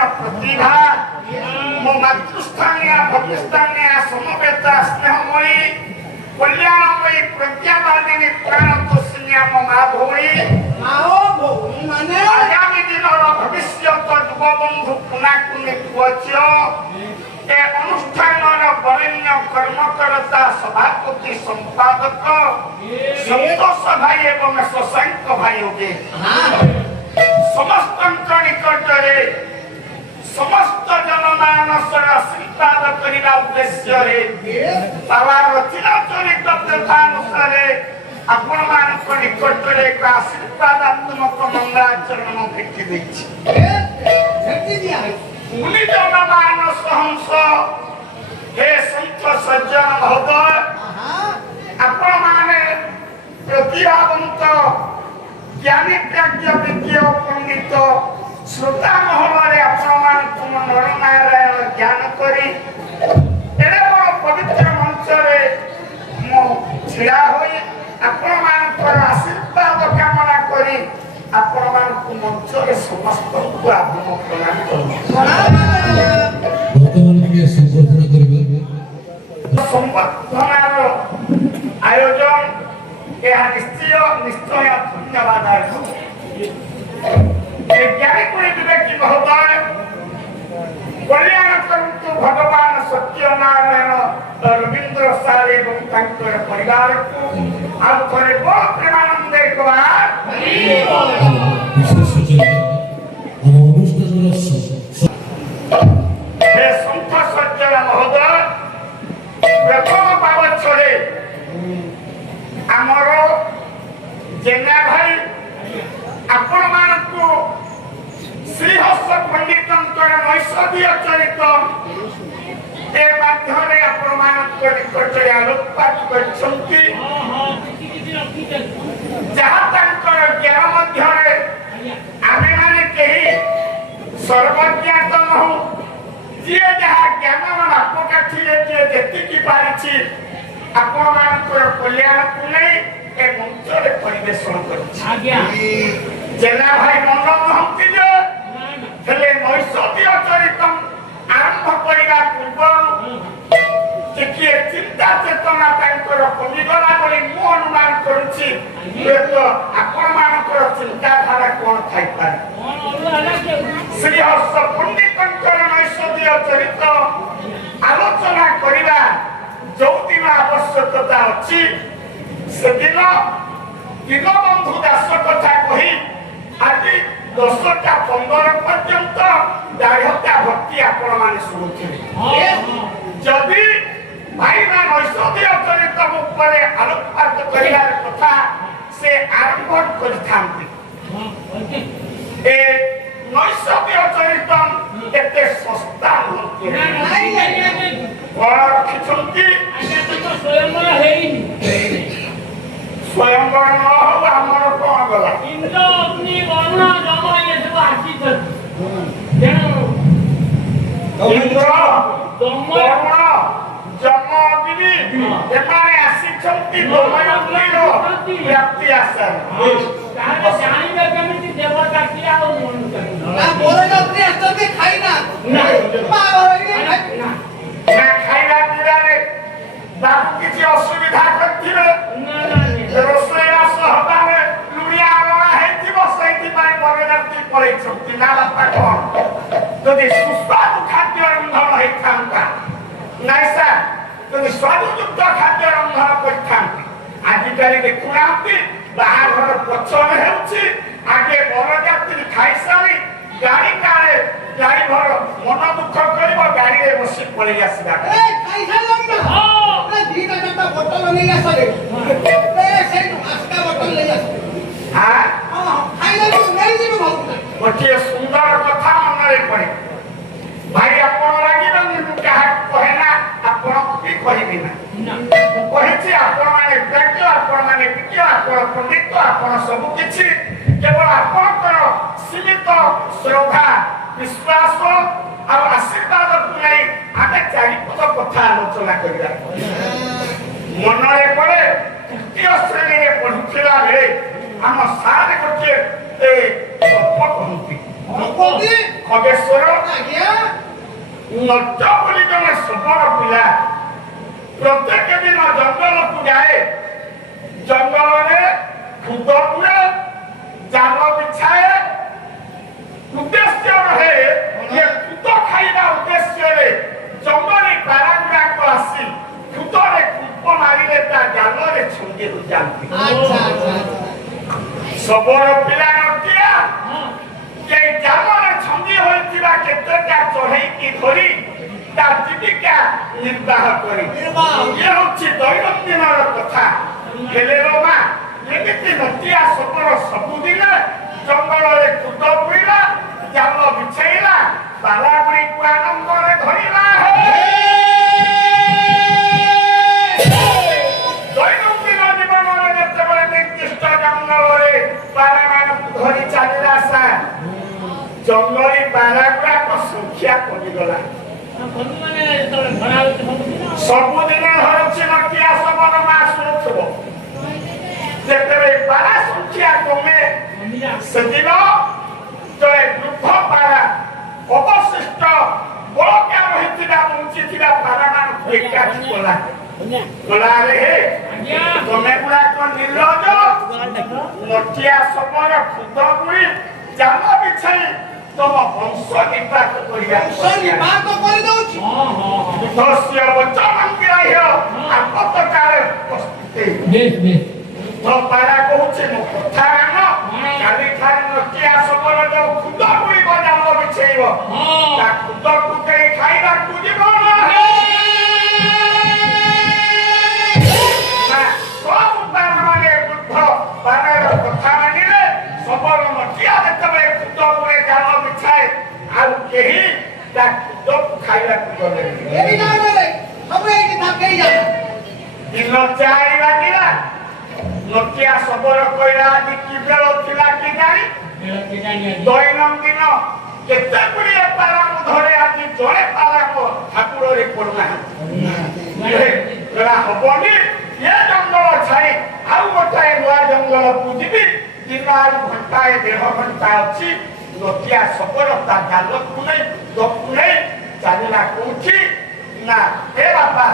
अग्रगण्य प्रतिभा मो मातृस्थानीय भक्तिस्थानीय समवेता स्नेहमयी कल्याणमयी प्रज्ञावादिनी प्राणतोषिणी मो माँ भौणी आगामी दिन भविष्य युवबंधु पुनाकुनी पुअझ ए अनुष्ठान बरेण्य कर्मकर्ता सभापति संपादक संतोष भाई एवं शशांक भाई होगे समस्त निकटरे समस्त जनमानसर आशीर्वाद करने उद्देश्य बाबार चिराचरित प्रथानुसार आपण मान निकटरे एक आशीर्वादात्मक मंगलाचरण भेटी मुनि जनमानस हंस हे संत सज्जन महोदय आपण माने प्रतिभावंत ज्ञानी प्राज्ञ विज्ञ पंडित श्रोता महल आपण नरनारायण ज्ञान करी एड़े बड़ पवित्र मंच मु छिड़ा होई आपण आशीर्वाद कामना करी आपण मंच समस्त को आगम प्रणाम संवर्धनार आयोजन यह निश्चय धन्यवाद ज्ञानी कोई विवेकी महोदय कल्याण करतु भगवान सत्यनारायण रवींद्र सारे एवं परिवार को आप थोड़े बहुत प्रेमानंद संत सज्जन महोदय प्रथम पावछरे आमर जेना भाई आपण मानकु श्रीहर्ष पंडितंकर नैषधीय चरित ए माध्यमे आपण मानक निकटरे आलोकपात करछंती जहाँ तांकर ज्ञान मध्यरे आमे माने केही सर्वज्ञात नहु जे जहाँ ज्ञान मापकाठिरे जे जेतिकी पारिछि आपण मानकर कल्याण कुनै ए मंचरे परिवेषण करछि आज्ञा जेना भाई मनमोहन जे हेले नैषधीय चरित आरंभ करिबा पूर्व किए चिंता चेतना तांकर कमिगला बोली मु अनुमान करूछि तो आपण मानकर चिंता धारा कोन थाई पारे श्री हर्ष पंडितंकर नैषधीय चरित आलोचना करिबा जो दिन आवश्यकता अछि से दिन दीनबंधु दास कथा कही आज 10टा 15 पर्यंत दाढ़ता भक्ति आपण माने सुनुथिले जदि भाई ना नैषधीय चरित उपरे आलोकपात करियार कथा से आरंभ करिथांती ए नैषधीय चरित एते सस्ता नथि कोन रखिछंती स्वयंवर हेइनी स्वयंवर न हो हमर कोन गला इंद्र अग्नि वरुण जम ये सब आसी तेनु इंद्र वरुण जम अग्नि एमाने आसीछंती ब्रह्मयज्ञ व्याप्ति आसन तारे जानिबे केमिति देवता किया हो मनुष्य ना बोरयज्ञ आस्तबे खाइना ना मारइने ना खाइला पिरारे बाबू किछि असुविधा करथिले ना ना रोसैयास हबारे लुड़िया आला हेतिबो सैति पाई बरजाती पड़ै छथि ना बापा कोन जदि सुस्वादु खाद्य रंधन हेथांता नाइसा जदि स्वादुयुक्त खाद्य रंधन करथांती आजिकाली देखुनांती बाहर घर पछन हेउछि आगे बरजाती खाइसारी गाड़ी काले ड्राइवर मन दुख करबो गाड़ी रे बसी पळै आसीबा ए खाइसालम ना हां ए दीटा जटा बोतल नै आसरे ए से आस्का बोतल नै आस हां हां खाइले नै दिबो भाऊ गोटे सुंदर कथा मन रे पड़े भाई आपण लागिबे नि कहा कहना आपण की कहिबि ना कहि छी आपण माने प्राज्ञ आपण माने विज्ञ आपण पंडित आपण सब किछि केवल आपण सीमित श्रद्धा विश्वास और आशीर्वाद को नहीं आगे चारिपद कथा आलोचना करिया मन रे पड़े तृतीय श्रेणी रे पढुथिला बेले हम सारे गोटे ए गप कहंती ଖଗେଶ୍ୱର ନଟ ବୋଲି ଜଣେ ସବଳ ପିଲା ପ୍ରତ୍ୟେକ ଦିନ ଜଙ୍ଗଲକୁ ଯାଏ ଜଙ୍ଗଲରେ ଖୁଦ ପୁରେ ଜାଲ ବିଛାଏ ଉଦ୍ଦେଶ୍ୟ ରହେ ଯେ ଖୁଦ ଖାଇବା ଉଦ୍ଦେଶ୍ୟରେ ଜଙ୍ଗଲୀ ପାରା ଗୁଡାକ ଆସି ଖୁଦରେ କୂପ ମାରିଲେ ତା ଜାଲରେ ଛନ୍ଦି ହୋଇଯାନ୍ତି ସବଳ ପିଲା ନଟିଆ যে জালরে ছন্দি হয়েছিলা কেতেটা চড়াইকি ধরি তার জীবিকা নির্বাহ করি ইয়ে হচ্ছে দৈনন্দিনর কথা হেলে মা এমিতি নটিয়া সবর ସବୁଦିନ ଜଙ୍ଗଲରେ ଖୁଦ ପୁଇଲା ଜାଲ ବିଛେଇଲା ବାଲାଗୁଡ଼ିକୁ ଆନନ୍ଦରେ ଧରିଲା ଦୈନନ୍ଦିନ ଜୀବନରେ ଯେତେବେଳେ ନିର୍ଦ୍ଦିଷ୍ଟ ଜଙ୍ଗଲରେ ବାଲାମାନଙ୍କୁ ଧରି ଚାଲିଲା ସା ଜଙ୍ଗଲୀ ପାରା ଗୁଡାକ ସଂଖ୍ୟା କମିଗଲା ସବୁଦିନ ଧରୁଛି ନଟିଆ ସବର ମା ଶୁଣୁଥିବ ଯେତେବେଳେ ପାରା ସଂଖ୍ୟା କମେ ସେଦିନ ଜଣେ ବୃଦ୍ଧ ପାରା ଅବଶିଷ୍ଟ ବଳକା ରହିଥିବା ବଞ୍ଚିଥିବା ପାରାମାନଙ୍କୁ ଏକାଠି କଲା ଗଲାରେ ତମେ ଗୁଡାକ ନିର୍ଲଜ ନଟିଆ ସବର ଖୁଦ ଗୁଳି ଜାଲ ବିଛାଇ ତମ ବଂଶ ନିପାତ କରିଦଉଛି ଆପତକାଳେ ଉପସ୍ଥିତି ପାରା କହୁଛି ମୋ କଥା ମାନ କାଲି ଠାରୁ ନଟିଆ ସବର ଯୋଉ ଖୁଦ ଗୁଳିବ ଜାଲ ବିଛେଇବ ତା ଖୁଦକୁ କେହି ଖାଇବାକୁ ଯିବ ସବୁ ପାରାମାନେ ବୃଦ୍ଧ ପାରାର କଥା ମାନିଲେ ସବର ନଟିଆ ଯେତେବେଳେ ଖୁଦ ଗୁଳି ଜାଲ ବିଛାଏ ଆଉ କେହି ତା ଖୁଦକୁ ଖାଇବାକୁ ଗଲେ ଦିନ 4 ବାଜିଲା ନଟିଆ ସବର କହିଲା ଆଜି କି ବେଳ ଥିଲା କେଜାଣି ଦୈନନ୍ଦିନ କେତେ ଗୁଡ଼ିଏ ପାରା ମୁଁ ଧରେ ଆଜି ଜଣେ ପାରା ମୋ ଠାକୁରରେ ପଡୁନାହାନ୍ତି ହବନି ଏ ଜଙ୍ଗଲ ଛାଡ଼ି ଆଉ ଗୋଟାଏ ନୂଆ ଜଙ୍ଗଲକୁ ଯିବି ଦିନ ଆଉ ଘଣ୍ଟାଏ 1.5 ଘଣ୍ଟା ଅଛି ନଟିଆ ସବର ତା ଜାଲକୁ ନେଇ ଚାଲିଲା କୋଉଠି ନା ଏ ବାପା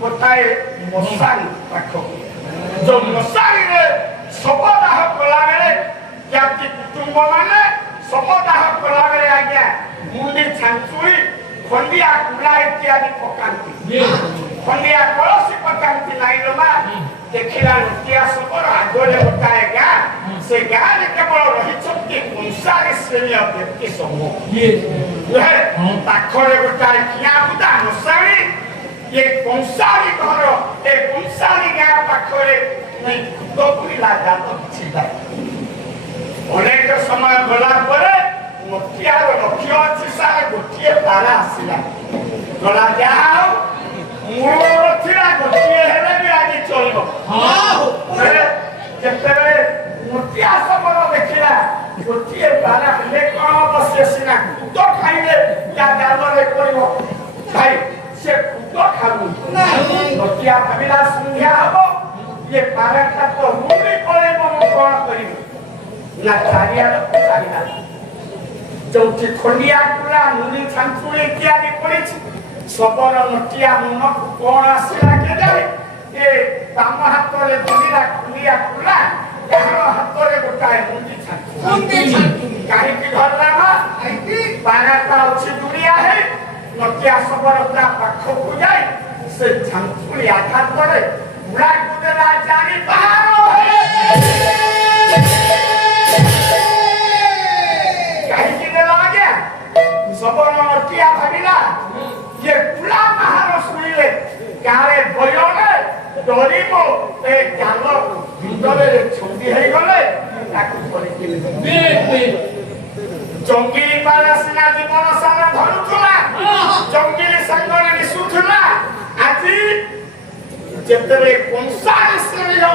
ଗୋଟାଏ ମଶାଣି ପାଖକୁ ଯୋଉ ମଶାଣିରେ ଶବଦାହ କଲାବେଳେ ଜ୍ଞାତି କୁଟୁମ୍ବ ମାନେ ଶବଦାହ କଲାବେଳେ ଆଜ୍ଞା ମୁଣ୍ଡି ଛାଞ୍ଚୁଳି ଖଣ୍ଡିଆ କୁଲା ଇତ୍ୟାଦି ପକାନ୍ତି ଖଣ୍ଡିଆ କଳସୀ ପକାନ୍ତି ନାଇଁ ମା ଦେଖିଲା ନଟିଆ ସବର ଆଗରେ ଗୋଟାଏ ଗାଁ ସେ ଗାଁରେ କେବଳ ରହିଛନ୍ତି କଂସାରୀ ଶ୍ରେଣୀୟ ବ୍ୟକ୍ତି ସମୂହ ପାଖରେ ଗୋଟାଏ କିଣା ବୁଦା ମଶାଣି ये कंसारी घर ए कंसारी गाँ पाखरे नहीं खुद पुरिला जात छिला अनेक समय गला परे नटियार लक्ष्य अछि सारे गोटिए पारा आसिला गला जाओ मूल थिला गोटिए हेले भी आज चलबो हां जेतेबे नटिया सबर देखिला गोटिए पारा हेले कोन बसे सिना खुद खाइले या जालरे करबो भाई से खुद खाबू नटिया भाविला संध्या हबो ये पाराटा तो मुड़ी पड़ेबो मो कोन करिबो ना चारिया चारिया जोठी खंडिया कुला मुनी छांचुळे इत्यादि पड़िछि सबर नटिया मन कोन आसिला के जाय ए बाम हातरे धरिला खंडिया कुला यार हातरे गोटाए मुंडी छांचुळे काहे कि धरला बा आइति पाराटा अछि दुनिया है नटिया सबर पूरा पाखକୁ ଯାଇ ସେ ଝାଙ୍କୁଳି ଆଘାତ କରେ ବୁଢ଼ାକୁ ଦେଲା ଜାଣି ବାହାର କାହିଁକି ଦେଲା ଆଜ୍ଞା ସବର ନଟିଆ ଭାବିଲା ଯେ ବୁଢ଼ା ବାହାର ଶୁଣିଲେ ଗାଁରେ ଭୟରେ ଡରିବ ଏ ଜାଲ ଭିତରେ ଛନ୍ଦି ହେଇଗଲେ ତାକୁ କରିକି ଜଙ୍ଗିଲି ପାରା ସିନା ଜୀବନ ସାରା ଧରୁଥିଲା ଜଙ୍ଗିଲି ସାଙ୍ଗରେ ମିଶୁଥିଲା ଆଜି ଯେତେବେଳେ କଂସାରୀ ଶ୍ରେଣୀର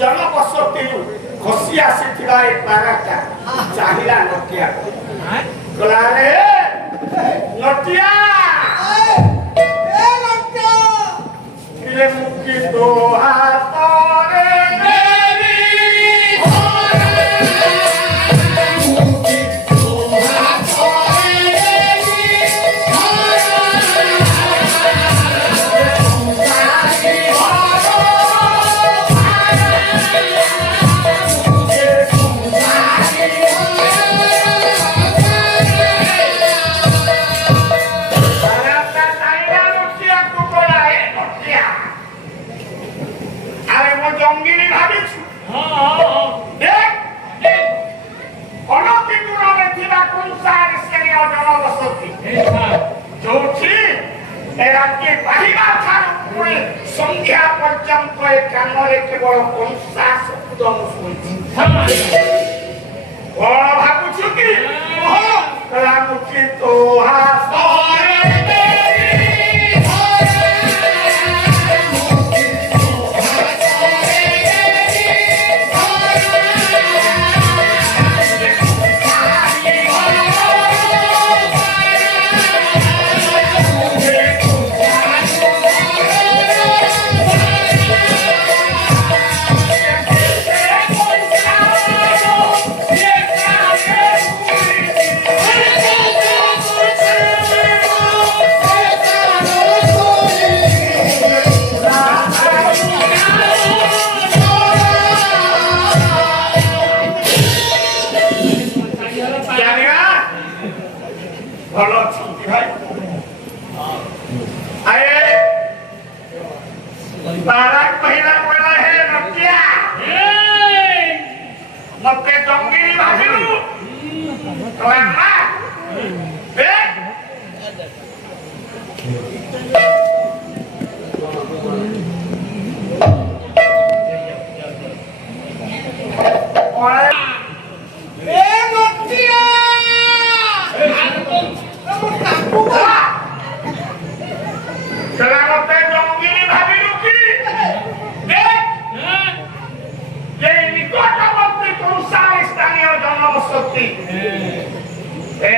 ଜନବସତିରୁ ଖସି ଆସିଥିବା ଏ ପାରାଟା ଚାହିଁଲା ନଟିଆ ଗଲାରେ ନଟିଆ ମୁକ୍ତି ତୋ ହାତରେ Oh ରାତି ପାହିବା ଠାରୁ ପୁଣି ସନ୍ଧ୍ୟା ପର୍ଯ୍ୟନ୍ତ ଏ କାନରେ କେବଳ କଂସା ଶବ୍ଦ ମୁଁ ଶୁଣିଛି। କଣ ଭାବୁଛୁ କି? ଲାଗୁଛି ତୋ ଭଲ ଅଛନ୍ତି ଭାଇ? ଆଏ ତାରା କହିଲା କହିଲା ହେ ନଟିଆ ମତେ ଜଙ୍ଗିରି ଭାବିଲୁ ମା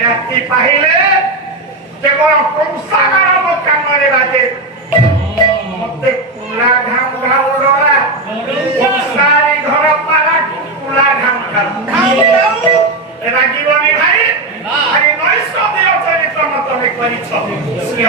রাত্রি পাহিলে কেবল কৌশাগার কামরে বাজে মতে কুলা ঘাম ঘাম ডরা কৌশারি ঘর পালা কুলা ঘাম ঘাম এটা জীবনী ভাই আরে নৈশ দেহ চরিত্র মতনে করিছ শ্রী